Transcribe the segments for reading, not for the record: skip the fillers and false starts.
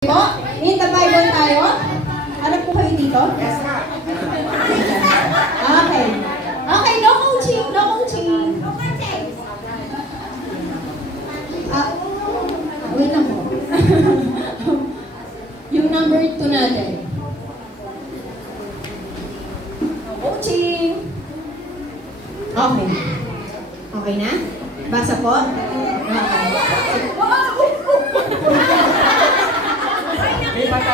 Po, in the Bible tayo. Ano po kayo dito? Yes, ma'am. Okay. Okay, no coaching, no coaching. Wait lang po. Yung number 2 natin. No coaching. Okay. Okay na? Basa po? Okay.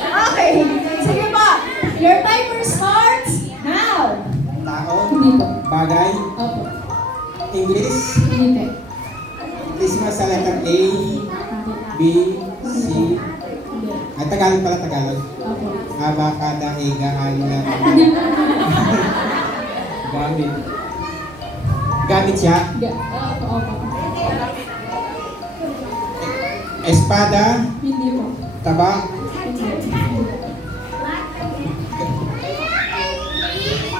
Okay. Sige po. Your timer starts now. Tao, Hindi po. bagay, Opo. English, Hindi. Christmas sa letter A, B, C. Hindi. Ay, Tagalog pala, Tagalog. Opo. Abakada, Ega, Alula. Gamit. Gamit siya. Hindi. Opo. Opo. Espada, Hindi po. taba, Hindi.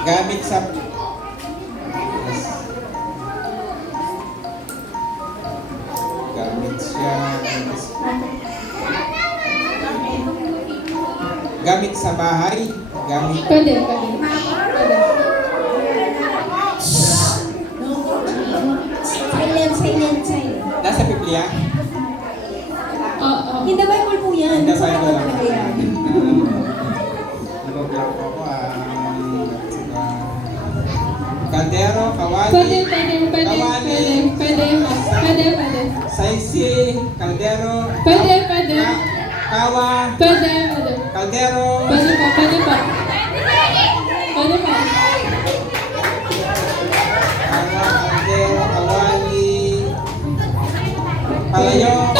gamit sa... Yes. Gamit siya... Gamit sa bahay, gamit... Pwede. Pwede. Silent, silent, silent. Nasa Biblia? Oo. In the Bible po yan. In the Sa Bible. Bible talaga yan. Nag-block po ako. Kaldero, kawali. Pwede. Kawali. Pwede. Saisi, kaldero. Pwede. Kawa, Pwede. kaldero. Pwede po. Kawa, kaldero, kawali. Palayo.